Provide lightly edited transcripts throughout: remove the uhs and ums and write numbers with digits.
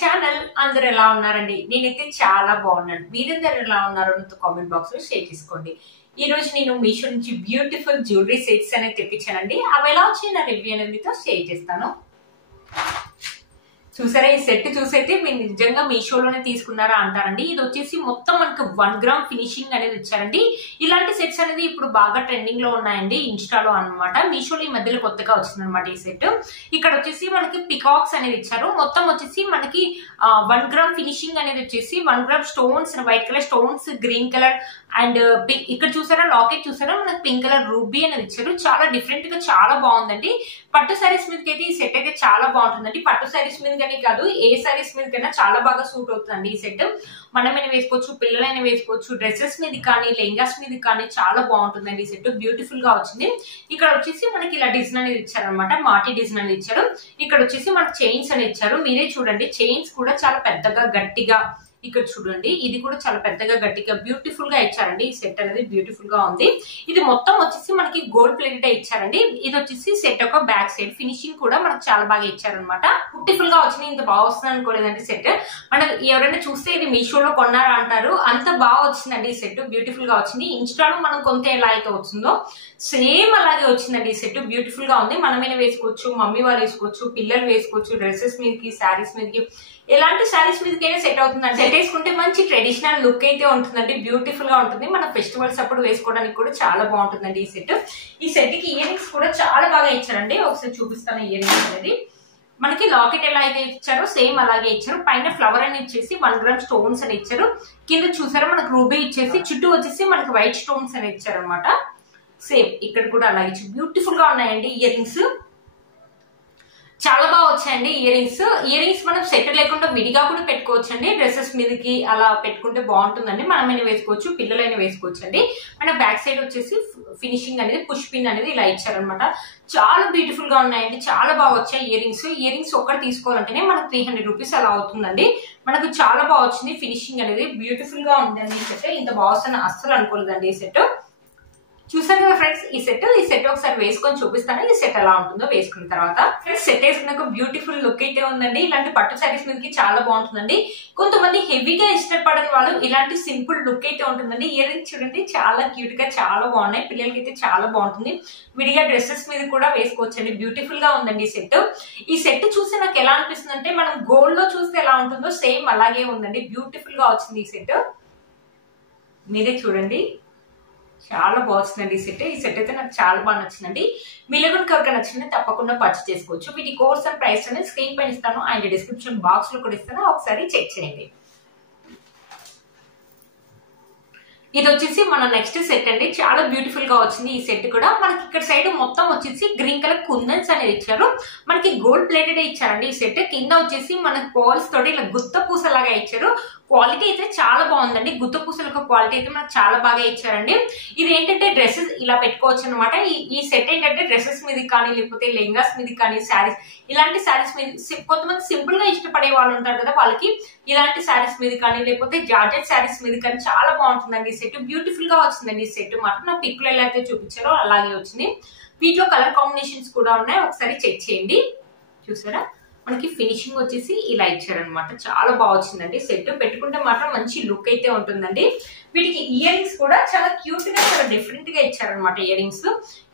Channel అందరూ ఎలా ఉన్నారండి? నేనైతే చాలా బాగున్నాను. మీరందరూ ఎలా ఉన్నారో నాతో కామెంట్ బాక్స్ లో షేర్ చేసుకోండి. ఈ రోజు నేను మీషో నుంచి బ్యూటిఫుల్ జ్యువెలరీ సెట్స్ అనేది తెప్పించానండి. అవి ఎలా వచ్చి నా రివ్యూ అనేది మీతో షేర్ చేస్తాను. చూసారా, ఈ సెట్ చూసైతే మీరు నిజంగా మీషోలోనే తీసుకున్నారా అంటారండి. ఇది వచ్చేసి మొత్తం మనకు 1 గ్రామ్ ఫినిషింగ్ అనేది ఇచ్చారండి. ఇలాంటి సెట్స్ అనేది ఇప్పుడు బాగా ట్రెండింగ్ లో ఉన్నాయండి ఇన్స్టాలో అన్నమాట. మీషోలో ఈ మధ్యలో కొత్తగా వచ్చిందనమాట ఈ సెట్. ఇక్కడ వచ్చేసి మనకి పికాక్స్ అనేది ఇచ్చారు. మొత్తం వచ్చేసి మనకి 1 గ్రామ్ ఫినిషింగ్ అనేది వచ్చేసి 1 gram stones, white colour stones, green colour and ఇక్కడ చూసారా లాకెట్ చూసారా, మనకి పింక్ కలర్ రూబీ అనేది ఇచ్చారు. చాలా డిఫరెంట్ గా చాలా బాగుందండి. పట్టు సారీస్ మీదకి అయితే ఈ సెట్ అయితే చాలా బాగుంటుందండి. పట్టు సారీస్ మీద కానీ కాదు, ఏ సారీస్ మీదకైనా చాలా బాగా సూట్ అవుతుందండి ఈ సెట్. మనమైనా వేసుకోవచ్చు, పిల్లలైనా వేసుకోవచ్చు, డ్రెస్సెస్ మీద కానీ లెహంగాస్ మీద కానీ చాలా బాగుంటుందండి ఈ సెట్. బ్యూటిఫుల్ గా వచ్చింది. ఇక్కడ వచ్చేసి మనకి ఇలా డిజైన్ అనేది ఇచ్చారు అనమాట, మాటి డిజైన్ అనేది ఇచ్చారు. ఇక్కడ వచ్చేసి మనకి చైన్స్ అనేది ఇచ్చారు. మీరే చూడండి, చైన్స్ కూడా చాలా పెద్దగా గట్టిగా, ఇక్కడ చూడండి ఇది కూడా చాలా పెద్దగా గట్టిగా బ్యూటిఫుల్ గా ఇచ్చారండి. ఈ సెట్ అనేది బ్యూటిఫుల్ గా ఉంది. ఇది మొత్తం వచ్చేసి మనకి గోల్డ్ ప్లేటెడ్ ఇచ్చారండి. ఇది వచ్చేసి సెట్ యొక్క బ్యాక్ సైడ్ ఫినిషింగ్ కూడా మనకు చాలా బాగా ఇచ్చారనమాట. బ్యూటిఫుల్ గా వచ్చింది. ఇంత బాగా వస్తుంది అనుకోలేదండి సెట్. మనకి ఎవరైనా చూస్తే ఇది మీషోలో కొన్నారా అంటారు, అంత బాగా వచ్చిందండి ఈ సెట్. బ్యూటిఫుల్ గా వచ్చింది. ఇన్స్టాలో మనం కొంత ఎలా అయితే వచ్చిందో సేమ్ అలాగే వచ్చిందండి ఈ సెట్. బ్యూటిఫుల్ గా ఉంది. మనమైనా వేసుకోవచ్చు, మమ్మీ వాళ్ళు వేసుకోవచ్చు, పిల్లలు వేసుకోవచ్చు, డ్రెస్సెస్ మీదకి, శారీస్ మీదకి, ఎలాంటి శారీస్ మీదకైనా సెట్ అవుతుందండి. సెట్ వేసుకుంటే మంచి ట్రెడిషనల్ లుక్ అయితే ఉంటుందండి. బ్యూటిఫుల్ గా ఉంటుంది. మన ఫెస్టివల్స్ అప్పుడు వేసుకోవడానికి కూడా చాలా బాగుంటుందండి ఈ సెట్. ఈ సెట్ కి ఇయర్ రింగ్స్ కూడా చాలా బాగా ఇచ్చారండి. ఒకసారి చూపిస్తాను ఇయర్ రింగ్స్ అనేది. మనకి లాకెట్ ఎలా అయితే ఇచ్చారో సేమ్ అలాగే ఇచ్చారు. పైన ఫ్లవర్ అని ఇచ్చేసి 1 గ్రామ్ స్టోన్స్ అని ఇచ్చారు. కింద చూసారా మనకు రూబీ ఇచ్చేసి, చుట్టూ వచ్చేసి మనకి వైట్ స్టోన్స్ అని ఇచ్చారు అనమాట. సేమ్ ఇక్కడ కూడా అలా ఇచ్చి బ్యూటిఫుల్ గా ఉన్నాయండి ఇయర్ రింగ్స్. చాలా బాగా వచ్చాయండి ఇయర్ రింగ్స్. ఇయర్ రింగ్స్ మనం సెట్ లేకుండా విడిగా కూడా పెట్టుకోవచ్చు అండి. డ్రెస్సెస్ మీదకి అలా పెట్టుకుంటే బాగుంటుందండి. మనమైనా వేసుకోవచ్చు, పిల్లలైనా వేసుకోవచ్చు అండి. మన బ్యాక్ సైడ్ వచ్చేసి ఫినిషింగ్ అనేది పుష్ పిన్ అనేది ఇలా ఇచ్చారనమాట. చాలా బ్యూటిఫుల్ గా ఉన్నాయండి. చాలా బాగా వచ్చాయి ఇయర్ రింగ్స్. ఇయర్ రింగ్స్ ఒక్కటి తీసుకోవాలంటేనే మనకు 300 రూపీస్ అలా అవుతుందండి. మనకు చాలా బాగా వచ్చింది ఫినిషింగ్ అనేది. బ్యూటిఫుల్ గా ఉందండి ఈ సెట్. ఇంత బాగా వస్తుందని అస్సలు అనుకోలేదండి ఈ సెట్. చూసారు కదా ఫ్రెండ్స్, ఈ సెట్ ఒకసారి వేసుకొని చూపిస్తాను. ఈ సెట్ ఎలా ఉంటుందో వేసుకున్న తర్వాత. ఫ్రెండ్స్, సెట్ వేసుకున్నాక బ్యూటిఫుల్ లుక్ అయితే ఉందండి. ఇలాంటి పట్టు సారీస్ మీదకి చాలా బాగుంటుందండి. కొంతమంది హెవీగా ఇష్టపడని వాళ్ళు ఇలాంటి సింపుల్ లుక్ అయితే ఉంటుందండి. ఇయర్ రింగ్స్ చూడండి చాలా క్యూట్ గా చాలా బాగున్నాయి. పిల్లలకి అయితే చాలా బాగుంటుంది. విడిగా డ్రెస్సెస్ మీద కూడా వేసుకోవచ్చండి. బ్యూటిఫుల్ గా ఉందండి ఈ సెట్. ఈ సెట్ చూసి నాకు ఎలా అనిపిస్తుంది అంటే, మనం గోల్డ్ లో చూస్తే ఎలా ఉంటుందో సేమ్ అలాగే ఉందండి. బ్యూటిఫుల్ గా వచ్చింది ఈ సెట్. మీరే చూడండి, చాలా బాగుందండి ఈ సెట్. ఈ సెట్ అయితే నాకు చాలా బాగా నచ్చిందండి. మీలో కూడా ఎవరికైనా నచ్చింది తప్పకుండా పర్చేస్ చేసుకోవచ్చు. వీటి కోర్స్ అండ్ ప్రైస్ అనేది స్క్రీన్ పైన ఇస్తాను అండ్ డిస్క్రిప్షన్ బాక్స్ లో కూడా ఇస్తాను, ఒకసారి చెక్ చేయండి. ఇది వచ్చేసి మన నెక్స్ట్ సెట్ అండి. చాలా బ్యూటిఫుల్ గా వచ్చింది ఈ సెట్ కూడా. మనకి ఇక్కడ సైడ్ మొత్తం వచ్చేసి గ్రీన్ కలర్ కుందన్స్ అనేది ఇచ్చారు. మనకి గోల్డ్ ప్లేటెడ్ ఇచ్చారండి ఈ సెట్. కింద వచ్చేసి మనకి పోల్స్ తోటి ఇలా గుత్త పూసలాగా ఇచ్చారు. క్వాలిటీ అయితే చాలా బాగుందండి. గుత్త పూసల క్వాలిటీ అయితే మనకు చాలా బాగా ఇచ్చారండి. ఇది ఏంటంటే డ్రెస్సెస్ ఇలా పెట్టుకోవచ్చు అనమాట. ఈ సెట్ ఏంటంటే డ్రెస్సెస్ మీద కానీ, లేకపోతే లెహంగాస్ మీద కానీ, శారీస్, ఇలాంటి శారీస్ మీద కొంతమంది సింపుల్ గా ఇష్టపడే వాళ్ళు ఉంటారు కదా, వాళ్ళకి ఇలాంటి శారీస్ మీద కానీ, లేకపోతే జార్జెట్ శారీస్ మీద కానీ చాలా బాగుంటుందండి ఈ సెట్. బ్యూటిఫుల్ గా వచ్చిందండి ఈ సెట్ మాత్రం. నా పిక్ లో ఎలా అయితే చూపించారో అలాగే వచ్చింది. వీటిలో కలర్ కాంబినేషన్స్ కూడా ఉన్నాయి, ఒకసారి చెక్ చేయండి. చూసారా, మనకి ఫినిషింగ్ వచ్చేసి ఇలా ఇచ్చారనమాట. చాలా బాగా వచ్చిందండి సెట్. పెట్టుకుంటే మాత్రం మంచి లుక్ అయితే ఉంటుందండి. వీటికి ఇయర్ రింగ్స్ కూడా చాలా క్యూట్ గా, చాలా డిఫరెంట్ గా ఇచ్చారనమాట ఇయర్ రింగ్స్.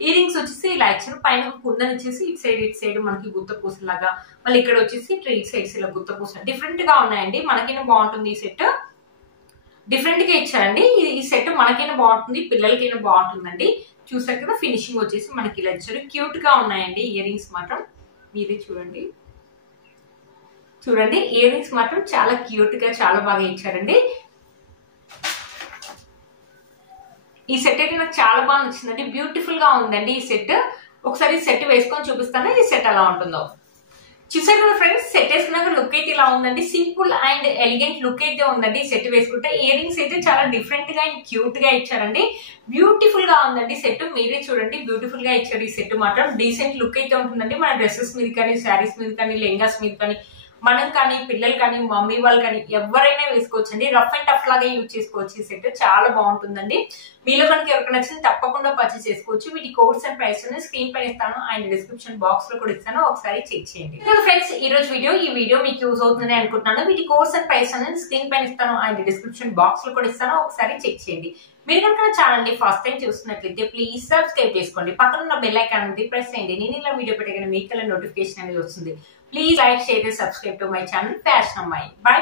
ఇయర్ రింగ్స్ వచ్చేసి ఇలా ఇచ్చారు. పైన కుందని వచ్చేసి ఇటు సైడ్ మనకి గుత్త పూసలాగా, మళ్ళీ ఇక్కడ వచ్చేసి ఇటు సైడ్స్ ఇలా గుత్త పూస డిఫరెంట్ గా ఉన్నాయండి. మనకైనా బాగుంటుంది ఈ సెట్. డిఫరెంట్ గా ఇచ్చారండి ఈ సెట్. మనకైనా బాగుంటుంది, పిల్లలకైనా బాగుంటుందండి. చూసారు కదా, ఫినిషింగ్ వచ్చేసి మనకి ఇలా ఇచ్చారు. క్యూట్ గా ఉన్నాయండి ఇయర్ రింగ్స్ మాత్రం. మీరే చూడండి, ఇయర్ రింగ్స్ మాత్రం చాలా క్యూట్ గా చాలా బాగా ఇచ్చారండి. ఈ సెట్ అయితే నాకు చాలా బాగా నచ్చిందండి. బ్యూటిఫుల్ గా ఉందండి ఈ సెట్. ఒకసారి సెట్ వేసుకొని చూపిస్తాను ఈ సెట్ ఎలా ఉంటుందో. చూసారు కదా ఫ్రెండ్స్, సెట్ వేసుకున్నాక లుక్ అయితే ఇలా ఉందండి. సింపుల్ అండ్ ఎలిగెంట్ లుక్ అయితే ఉందండి సెట్ వేసుకుంటే. ఇయర్ రింగ్స్ అయితే చాలా డిఫరెంట్ గా అండ్ క్యూట్ గా ఇచ్చారండి. బ్యూటిఫుల్ గా ఉందండి సెట్. మీరే చూడండి, బ్యూటిఫుల్ గా ఇచ్చారు ఈ సెట్ మాత్రం. డీసెంట్ లుక్ అయితే ఉంటుందండి. మన డ్రెస్సెస్ మీద కానీ, శారీస్ మీద కానీ, లెహంగాస్ మీద కానీ, మనం కానీ, పిల్లలు కానీ, మమ్మీ వాళ్ళు కానీ ఎవరైనా వేసుకోవచ్చండి. రఫ్ అండ్ టఫ్ లాగా యూజ్ చేసుకోవచ్చు ఈ సెట్. చాలా బాగుంటుందండి. మీలో కనుక ఎవరికి నచ్చింది తప్పకుండా పర్చేస్ చేసుకోవచ్చు. వీటి కోడ్స్ అండ్ ప్రైస్ స్క్రీన్ పైన ఇస్తాను అండ్ డిస్క్రిప్షన్ బాక్స్ లో కూడా ఇస్తాను, ఒకసారి చెక్ చేయండి. ఫ్రెండ్స్ ఈ రోజు ఈ వీడియో మీకు యూజ్ అవుతుందని అనుకుంటున్నాను. వీటి కోడ్స్ అండ్ ప్రైస్ స్క్రీన్ పైన ఇస్తాను అండ్ డిస్క్రిప్షన్ బాక్స్ లో కూడా ఇస్తాను, ఒకసారి చెక్ చేయండి. మీరు కనుక ఛానల్ ని ఫస్ట్ టైం చూస్తున్నట్లయితే ప్లీజ్ సబ్స్క్రైబ్ చేసుకోండి. పక్కన ఉన్న బెల్ ఐకాన్ ఉంది ప్రెస్ చేయండి. నేను ఇలా వీడియో పెట్టగానే మీకు నోటిఫికేషన్ అనేది వస్తుంది. Please like, share, subscribe to my channel fashion అమ్మాయి. బై.